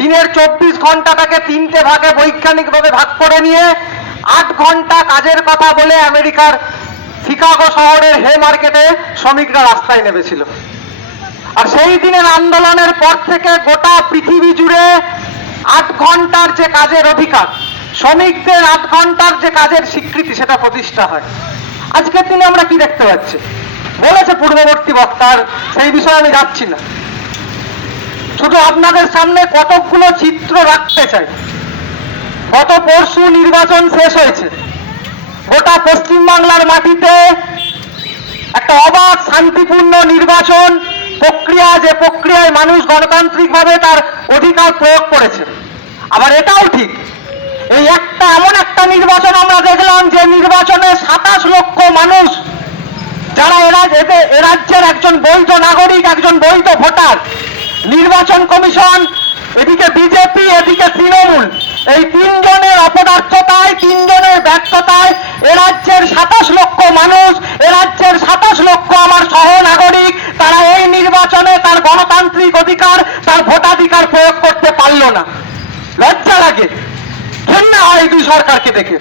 দিনের 24 ঘন্টাটাকে 3টে ভাগে বৈজ্ঞানিকভাবে ভাগ করে নিয়ে 8 ঘন্টা কাজের কথা বলে আমেরিকার শিকাগো শহরের হে মার্কেটে শ্রমিকরা রাস্তায় নেমেছিল। আর সেই দিনের আন্দোলনের পর থেকে গোটা পৃথিবী জুড়ে 8 ঘন্টার যে কাজের অধিকার, শ্রমিকদের 8 ঘন্টার যে কাজের স্বীকৃতি, সেটা প্রতিষ্ঠা হয়। আজকের দিনে আমরা কি দেখতে পাচ্ছি বলেছে পূর্ববর্তী বক্তার, সেই বিষয়ে আমি যাচ্ছি না। শুধু আপনাদের সামনে কতকগুলো চিত্র রাখতে চাই। গত পরশু নির্বাচন শেষ হয়েছে। গোটা পশ্চিমবাংলার মাটিতে একটা অবাধ শান্তিপূর্ণ নির্বাচন প্রক্রিয়া, যে প্রক্রিয়ায় মানুষ গণতান্ত্রিকভাবে তার অধিকার প্রয়োগ করেছে। আবার এটাও ঠিক, এই এমন একটা নির্বাচন আমরা দেখলাম যে নির্বাচনে 27 লক্ষ মানুষ, যারা এ রাজ্যের একজন বৈধ নাগরিক, একজন বৈধ ভোটার, নির্বাচন কমিশন, এদিকে বিজেপি, এদিকে তৃণমূল, এই তিনজনের অপদার্থতায়, তিনজনের ব্যর্থতায় এ রাজ্যের 27 লক্ষ মানুষ, এ রাজ্যের 27 লক্ষ আমার সহনাগরিক, তারা এই নির্বাচনে তার গণতান্ত্রিক অধিকার, তার ভোটাধিকার প্রয়োগ করতে পারল না। লজ্জা লাগে, ঘেন্না হয় এই দুই সরকারকে দেখে।